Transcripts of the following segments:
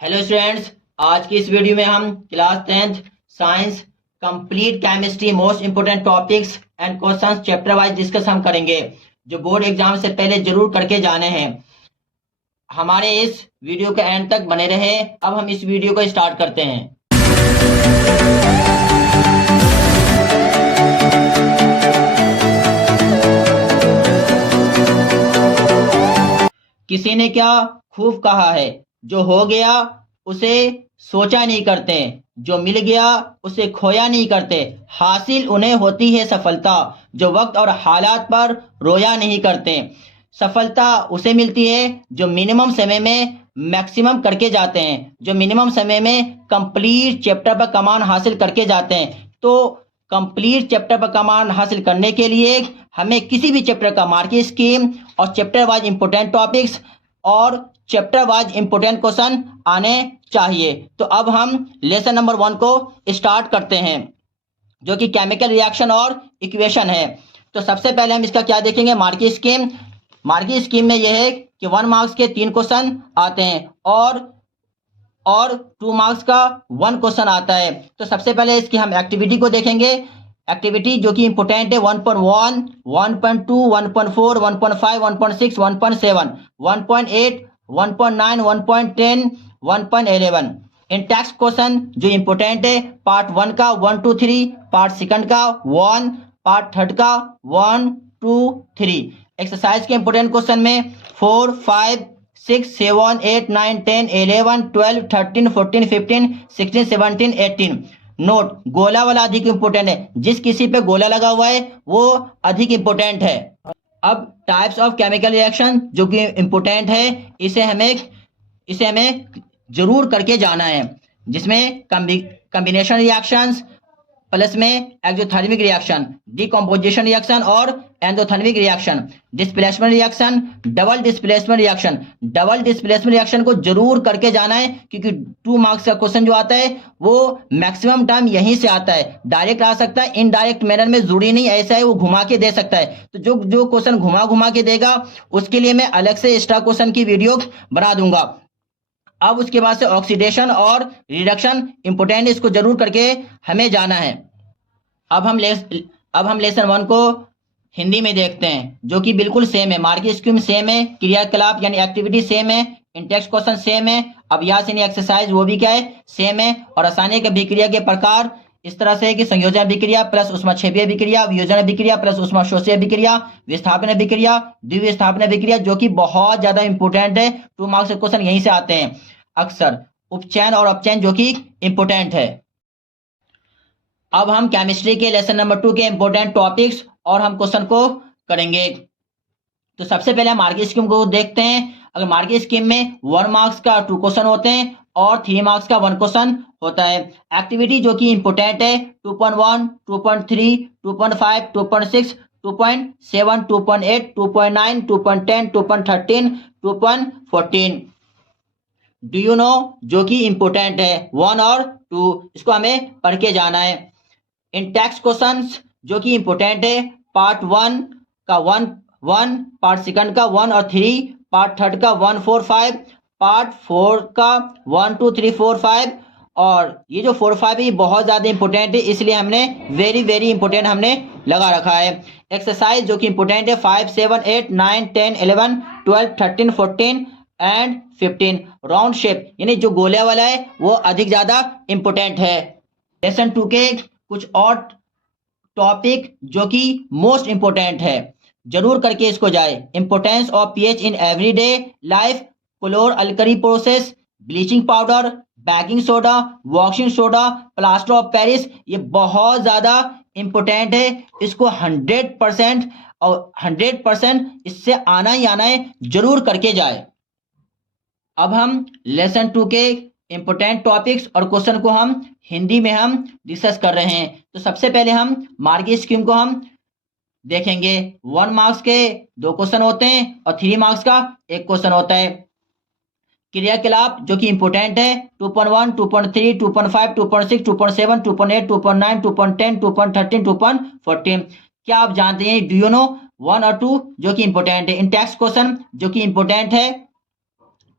Hello students, आज की इस वीडियो में हम class 10th science complete chemistry most important topics and questions chapter wise discuss हम करेंगे, जो बोर्ड एग्जाम से पहले जरूर करके जाने हैं। हमारे इस वीडियो के एंड तक बने रहे। अब हम इस वीडियो को स्टार्ट करते हैं। किसी ने क्या खूब कहा है, जो हो गया उसे सोचा नहीं करते, जो मिल गया उसे खोया नहीं करते, हासिल उन्हें होती है सफलता, जो वक्त और हालात पर रोया नहीं करते। सफलता उसे मिलती है जो मिनिमम समय में मैक्सिमम करके जाते हैं, जो मिनिमम समय में कंप्लीट चैप्टर पर कमांड हासिल करके जाते हैं। तो कंप्लीट चैप्टर पर कमांड हासिल करने के लिए हमें किसी भी चैप्टर का मार्किंग स्कीम और चैप्टर वाइज इंपोर्टेंट टॉपिक्स और चैप्टर वाइज इंपोर्टेंट क्वेश्चन आने चाहिए। तो अब हम लेसन नंबर 1 को स्टार्ट करते हैं, जो कि केमिकल रिएक्शन और इक्वेशन है। तो सबसे पहले हम इसका क्या देखेंगे, मार्किंग स्कीम। मार्किंग स्कीम में यह है कि 1 मार्क्स के 3 क्वेश्चन आते हैं और 2 मार्क्स का 1 क्वेश्चन आता है। तो सबसे पहले इसकी हम एक्टिविटी को देखेंगे। एक्टिविटी जो कि इंपोर्टेंट है 1.1, 1.2, 1.4, 1.5, 1.6, 1.7, 1.8, 1.9, 1.10, 1.11। इन टेक्स्ट क्वेश्चन जो इंपोर्टेंट है पार्ट 1 का 1 2 3, पार्ट 2 का 1, पार्ट 3 का 1 2 3। एक्सरसाइज के इंपोर्टेंट क्वेश्चन में 4 5 6 7 8 9 10 11 12 13 14 15 16 17 18। नोट, गोला वाला अधिक इंपोर्टेंट है। जिस किसी पे गोला लगा हुआ है वो अधिक इंपोर्टेंट है। अब टाइप्स ऑफ केमिकल रिएक्शन जो कि इंपोर्टेंट है, इसे हमें जरूर करके जाना है, जिसमें कॉम्बिनेशन रिएक्शंस प्लस में एक्सोथर्मिक रिएक्शन, डिकम्पोजिशन रिएक्शन और endothermic reaction, displacement reaction, double displacement reaction. Double displacement reaction को जरूर करके जाना है, क्योंकि 2 मार्क्स का क्वेश्चन जो आता है वो मैक्सिमम टाइम यहीं से आता है। डायरेक्ट आ सकता है, इनडायरेक्ट मैनर में, जरूरी नहीं ऐसा है, वो घुमा के दे सकता है। तो जो क्वेश्चन घुमा के देगा उसके लिए मैं अलग से एक्स्ट्रा क्वेश्चन की वीडियो बना दूंगा। अब उसके बाद से ऑक्सीडेशन और रिडक्शन इंपोर्टेंट, इसको जरूर करके हमें जाना है। अब हम लेसन 1 को हिंदी में देखते हैं, जो कि बिल्कुल सेम है। मार्किंग स्कीम सेम है, क्रियाकलाप यानी एक्टिविटी सेम है, इंटेक्स्ट क्वेश्चन सेम है, अभ्यास यानी एक्सरसाइज वो भी क्या है, सेम है। और रासायनिक अभिक्रिया के प्रकार इस तरह से है कि संयोजन अभिक्रिया प्लस उष्माक्षेपीय अभिक्रिया, वियोजन अभिक्रिया प्लस उष्माशोषीय अभिक्रिया, विस्थापन अभिक्रिया, द्विविस्थापन अभिक्रिया, जो कि बहुत ज्यादा इंपोर्टेंट है। 2 मार्क्स के क्वेश्चन यहीं से आते हैं अक्सर। उपचयन और अपचयन जो कि इंपोर्टेंट है। अब हम केमिस्ट्री के लेसन नंबर 2 के इंपोर्टेंट टॉपिक्स और हम क्वेश्चन को करेंगे। तो सबसे पहले हम मार्किंग स्कीम को देखते हैं। अगर मार्किंग स्कीम में 1 मार्क्स का 2 क्वेश्चन होते हैं और 3 मार्क्स का 1 क्वेश्चन होता है। एक्टिविटी जो कि इंपोर्टेंट है 2.1, 2.3, 2.5, 2.6, 2.7, 2.8, 2.9, 2.10, 2.13, 2.14। डू यू नो जो कि इंपोर्टेंट है 1 और 2, इसको हमें पढ़ के जाना है। इन टेक्स्ट क्वेश्चंस जो कि इंपोर्टेंट है पार्ट 1 का 1, पार्ट 2 का 1 और 3, पार्ट 3 का 1 4 5, पार्ट 4 का 1 2 3 4 5। और ये जो 4 5 है ये बहुत ज्यादा इंपोर्टेंट है, इसलिए हमने वेरी इंपोर्टेंट हमने लगा रखा है। एक्सरसाइज जो कि इंपोर्टेंट है 5 7 8 9 10 11 12 13 14 एंड 15। राउंड शेप यानी जो गोले वाला है वो अधिक ज्यादा इंपोर्टेंट है। लेसन 2 के कुछ और टॉपिक जो कि मोस्ट इंपोर्टेंट है, जरूर करके इसको जाए। Importance of pH in everyday life, क्लोर alkali process, bleaching powder, baking soda, washing soda, plaster of Paris, ये बहुत ज्यादा इंपोर्टेंट है। इसको 100% इससे आना ही आना है, जरूर करके जाए। अब हम लेसन 2 के इंपोर्टेंट टॉपिक्स और क्वेश्चन को हम हिंदी में हम डिस्कस कर रहे हैं। तो सबसे पहले हम मार्किंग स्कीम को हम देखेंगे। 1 मार्क्स के 2 क्वेश्चन होते हैं और 3 मार्क्स का 1 क्वेश्चन होता है। क्रियाकलाप जो कि इंपोर्टेंट है 2.1, 2.3, 2.5, 2.6, 2.7, 2.8, 2.9, 2.10, 2.13, 2.14। क्या आप जानते हैं, डू यू नो 1 और 2 जो कि इंपोर्टेंट है। इन टेक्स्ट क्वेश्चन जो कि इंपोर्टेंट है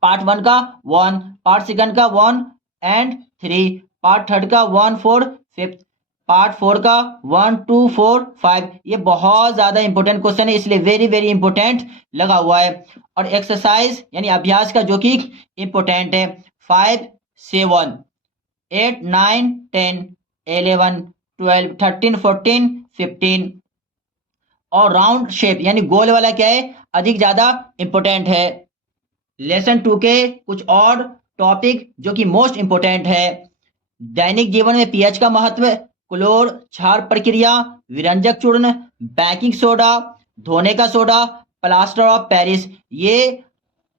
पार्ट 1 का 1, पार्ट सेकंड का 1 एंड 3, पार्ट थर्ड का 1 4 5, पार्ट 4 का 1 2 4 5। ये बहुत ज्यादा इंपॉर्टेंट क्वेश्चन है, इसलिए वेरी वेरी इंपॉर्टेंट लगा हुआ है। और एक्सरसाइज यानी अभ्यास का जो कि इंपॉर्टेंट है 5 7 8 9 10 11 12 13 14 15। और राउंड शेप यानी गोल वाला क्या है, अधिक ज्यादा इंपॉर्टेंट है। लेसन 2 के कुछ और टॉपिक जो कि मोस्ट इंपॉर्टेंट है, दैनिक जीवन में पीएच का महत्व, क्लोर क्षार प्रक्रिया, विरंजक चूर्ण, बेकिंग सोडा, धोने का सोडा, प्लास्टर ऑफ पेरिस। ये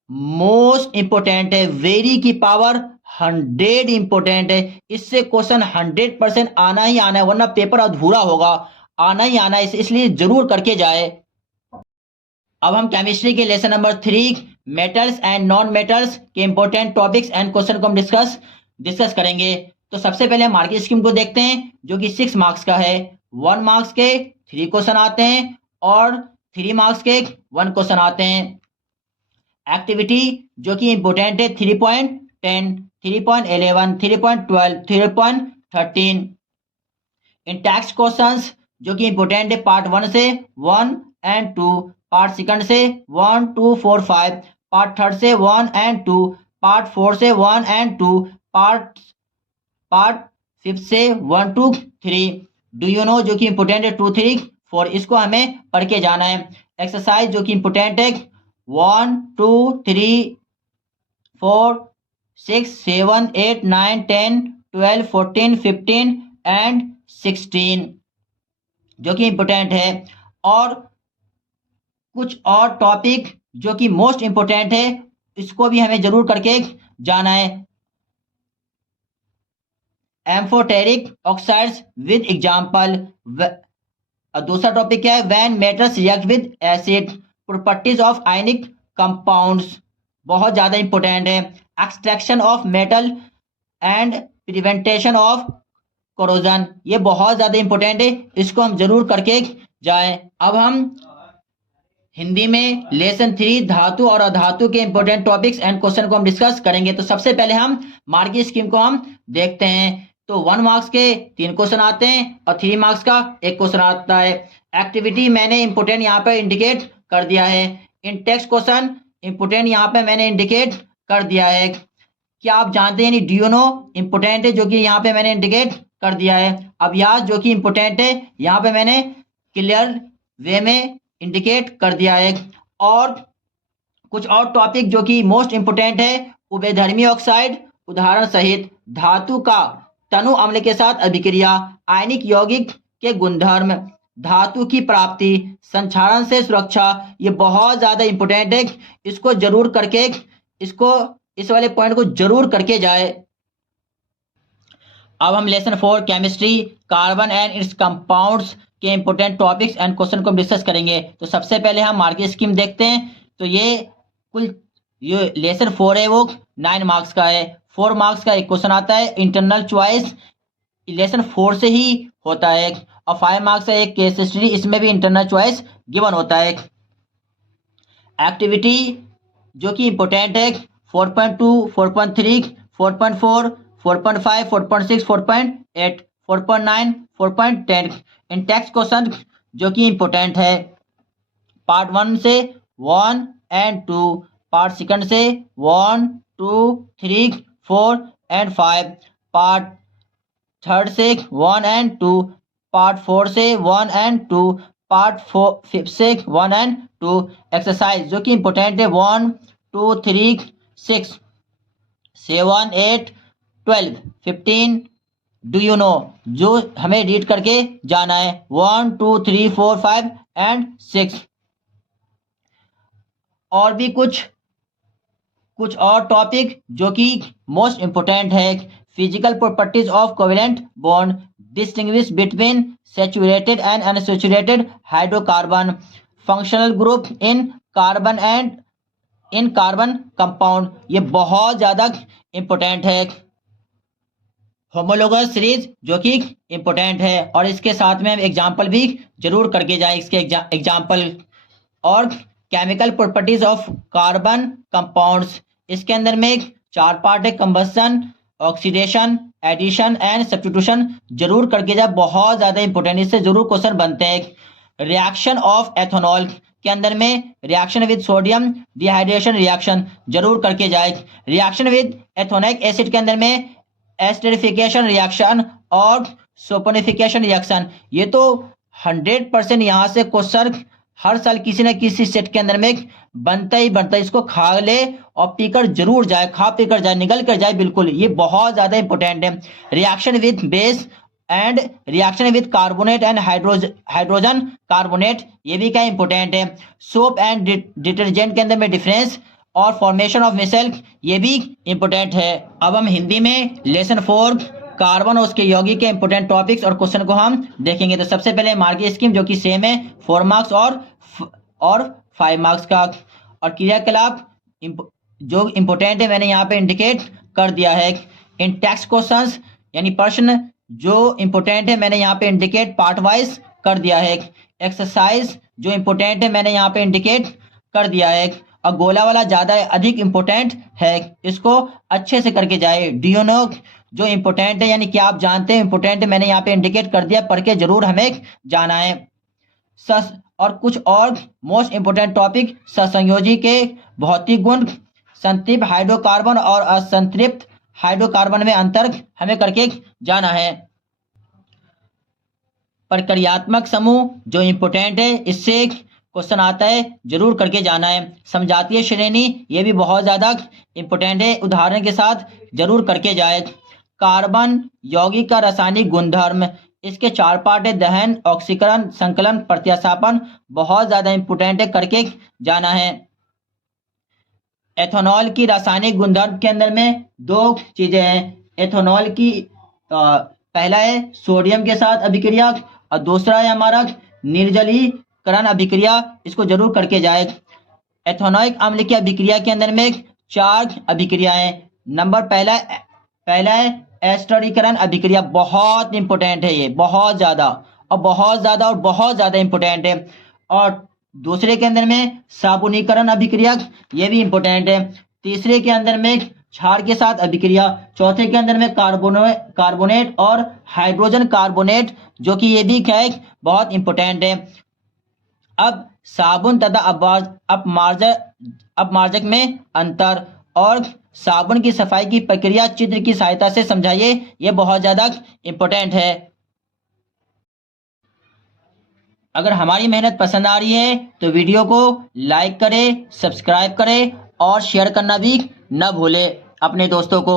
मोस्ट इंपॉर्टेंट है, वेरी की पावर 100 इंपॉर्टेंट है। इससे क्वेश्चन 100% आना ही आना है, वरना पेपर अधूरा होगा, आना ही आना है, इसलिए जरूर करके जाए। अब हम केमिस्ट्री के lesson number 3 metals and non metals के इंपॉर्टेंट टॉपिक्स एंड क्वेश्चन को हम डिस्कस करेंगे। तो सबसे पहले हम मार्किंग स्कीम को देखते हैं जो कि 6 मार्क्स का है। 1 मार्क्स के 3 क्वेश्चन आते हैं और 3 मार्क्स के 1 क्वेश्चन आते हैं। एक्टिविटी जो कि इंपॉर्टेंट है 3.10, 3.11, 3.12, 3.13। इन टेक्स्ट क्वेश्चंस जो कि इंपॉर्टेंट है पार्ट 1 से 1 एंड 2, पार्ट सेकंड से 1 2 4 5, पार्ट थर्ड से 1 एंड 2, पार्ट 4 से 1 एंड 2, पार्ट फिफ्थ से 1 2 3। डू यू नो जो कि इंपॉर्टेंट है 2 3 4, इसको हमें पढ़ के जाना है। एक्सरसाइज जो कि इंपॉर्टेंट है 1 2 3 4 6 7 8 9 10 12 14 15 एंड 16 जो कि इंपॉर्टेंट है। और कुछ और टॉपिक जो कि मोस्ट इंपॉर्टेंट है, इसको भी हमें जरूर करके जाना है। Amphoteric oxides with example. दूसरा टॉपिक क्या है, when metals react with acid, properties of ionic compounds, बहुत ज्यादा इंपॉर्टेंट है। Extraction of metal and prevention of corrosion, ये बहुत ज्यादा इंपॉर्टेंट है, इसको हम जरूर करके जाएं। अब हम हिंदी में लेसन 3 धातु और अधातु के इंपॉर्टेंट टॉपिक्स एंड क्वेश्चन को हम डिस्कस करेंगे। तो सबसे पहले हम मार्किंग स्कीम को हम देखते हैं। तो 1 मार्क्स के 3 क्वेश्चन आते हैं और 3 मार्क्स का 1 क्वेश्चन आता है। एक्टिविटी मैंने इंपॉर्टेंट यहाँ पे इंडिकेट कर दिया है। इन टेक्स्ट क्वेश्चन इंपॉर्टेंट यहाँ पे मैंने इंडिकेट कर दिया है। क्या आप जानते हैं, डू यू नो इंपॉर्टेंट है जो कि यहाँ पे मैंने इंडिकेट कर दिया है। अभ्यास जो कि इंपॉर्टेंट है यहाँ पे मैंने क्लियर वे में इंडिकेट कर दिया है। और कुछ और टॉपिक जो कि मोस्ट इंपोर्टेंट है, उभयधर्मी ऑक्साइड उदाहरण सहित, धातु का तनु अम्ल के साथ अभिक्रिया, आयनिक यौगिक के गुणधर्म, धातु की प्राप्ति, संक्षारण से सुरक्षा, ये बहुत ज्यादा इंपोर्टेंट है, इसको जरूर करके इस वाले पॉइंट को जरूर करके जाए। अब हम lesson 4 chemistry carbon and it's compounds के इंपोर्टेंट टॉपिक्स एंड क्वेश्चन को डिस्कस करेंगे। तो सबसे पहले हम मार्किंग स्कीम देखते हैं। तो ये लेसन 4 है वो 9 मार्क्स का है। 4 मार्क्स का एक क्वेश्चन आता है, इंटरनल चॉइस लेसन 4 से ही होता है। और 5 मार्क्स का एक केस स्टडी, इसमें भी इंटरनल चॉइस गिवन होता है। एक्टिविटी जो कि इंपोर्टेंट है 4.2, 4.3, 4.4, 4.5, 4.6, 4.8, 4.9, 4.10। इन टेक्स्ट क्वेश्चन जो कि इंपोर्टेंट है पार्ट 1 से 1 एंड 2, पार्ट सेकंड से 1 2 3 4 एंड 5, पार्ट थर्ड से 1 एंड 2, पार्ट 4 से 1 एंड 2, पार्ट 5 से 1 एंड 2। एक्सरसाइज जो कि इंपोर्टेंट है 1 2 3 6 7 8 12 15। डू यू नो जो हमें रीड करके जाना है 1 2 3 4 5 एंड 6। और भी कुछ और टॉपिक जो कि मोस्ट इंपोर्टेंट है, physical properties of covalent bond, distinguish between saturated and unsaturated hydrocarbon, functional group in carbon and in carbon compound, ये बहुत ज्यादा इंपोर्टेंट है। होमोलोगस सीरीज जो कि इंपोर्टेंट है, और इसके साथ में हम एग्जाम्पल भी जरूर करके जाए इसके एग्जाम्पल। और chemical properties of carbon compounds, इसके अंदर में एक 4 पार्ट है, combustion, oxidation, addition and substitution. जरूर करके जाए, बहुत ज्यादा इंपॉर्टेंट, इससे जरूर क्वेश्चन बनते हैं। रिएक्शन ऑफ एथेनॉल के अंदर में reaction with sodium dehydration reaction, जरूर करके जाए। रिएक्शन विद एथोनिक एसिड के अंदर में एस्टरिफिकेशन रिएक्शन और सोपनिफिकेशन रिएक्शन। ये तो 100% यहाँ से क्वेश्चन हर साल किसी न किसी सेट के अंदर में बनता ही बनता है। इसको खा ले और पीकर जरूर जाए, खा पीकर जाए, निगल कर जाए, बिल्कुल ये बहुत ज्यादा इंपॉर्टेंट है। Reaction with base and reaction with carbonate and hydrogen carbonate, ये भी क्या इंपॉर्टेंट है। सोप एंड डिटर्जेंट के अंदर में डिफरेंस और फॉर्मेशन ऑफ मिसल, ये भी इंपॉर्टेंट है। अब हम हिंदी में लेसन 4 कार्बन और उसके यौगिक के इंपॉर्टेंट टॉपिक्स और क्वेश्चन को हम देखेंगे। तो सबसे पहले मार्किंग स्कीम जो कि सेम है, 4 मार्क्स और 5 मार्क्स का। और क्रियाकलाप जो इंपॉर्टेंट है मैंने यहाँ पे इंडिकेट कर दिया है। इन टेक्स्ट क्वेश्चंस यानी प्रश्न जो इंपॉर्टेंट है मैंने यहाँ पे इंडिकेट पार्ट वाइज कर दिया है। एक्सरसाइज जो इंपॉर्टेंट है मैंने यहाँ पे इंडिकेट कर दिया है। और गोला वाला ज्यादा अधिक इंपॉर्टेंट है, इसको अच्छे से करके जाए। डू यू नो जो इंपॉर्टेंट है यानी कि आप जानते हैं इंपॉर्टेंट है, मैंने यहाँ पे इंडिकेट कर दिया, पढ़ के जरूर हमें जाना है। और कुछ और मोस्ट इंपोर्टेंट टॉपिक, सहसंयोजी के भौतिक गुण, संतृप्त हाइड्रोकार्बन और असंतृप्त हाइड्रोकार्बन में अंतर हमें करके जाना है। प्रक्रियात्मक समूह जो इंपोर्टेंट है, इससे क्वेश्चन आता है, जरूर करके जाना है। समजातीय श्रेणी ये भी बहुत ज्यादा इंपोर्टेंट है, उदाहरण के साथ जरूर करके जाए। कार्बन यौगिक का रासायनिक गुणधर्म, इसके 4 पार्ट है, दहन, ऑक्सीकरण, संकलन, प्रतिस्थापन, बहुत ज्यादा इंपोर्टेंट है, करके जाना है। एथेनॉल की रासायनिक गुणधर्म के अंदर में 2 चीजें हैं। एथेनॉल की पहला है सोडियम के साथ अभिक्रिया और दूसरा है हमारा निर्जलीकरण अभिक्रिया, इसको जरूर करके जाए। एथेनोइक अम्ल की अभिक्रिया के अंदर में 4 अभिक्रियाएं। नंबर पहला है एस्टरीकरण अभिक्रिया, बहुत इंपॉर्टेंट है ये, बहुत ज्यादा और बहुत ज्यादा इंपॉर्टेंट है। और दूसरे के अंदर में साबुनीकरण अभिक्रिया, ये भी इंपॉर्टेंट है। तीसरे के अंदर में क्षार के साथ अभिक्रिया, चौथे के अंदर में कार्बोनेट और हाइड्रोजन कार्बोनेट, जो कि ये भी क्या है, बहुत इंपॉर्टेंट है। अब साबुन तथा अपमार्जक में अंतर और साबुन की सफाई की प्रक्रिया चित्र की सहायता से समझाइए, यह बहुत ज्यादा इंपॉर्टेंट है। अगर हमारी मेहनत पसंद आ रही है तो वीडियो को लाइक करें, सब्सक्राइब करें और शेयर करना भी न भूलें अपने दोस्तों को।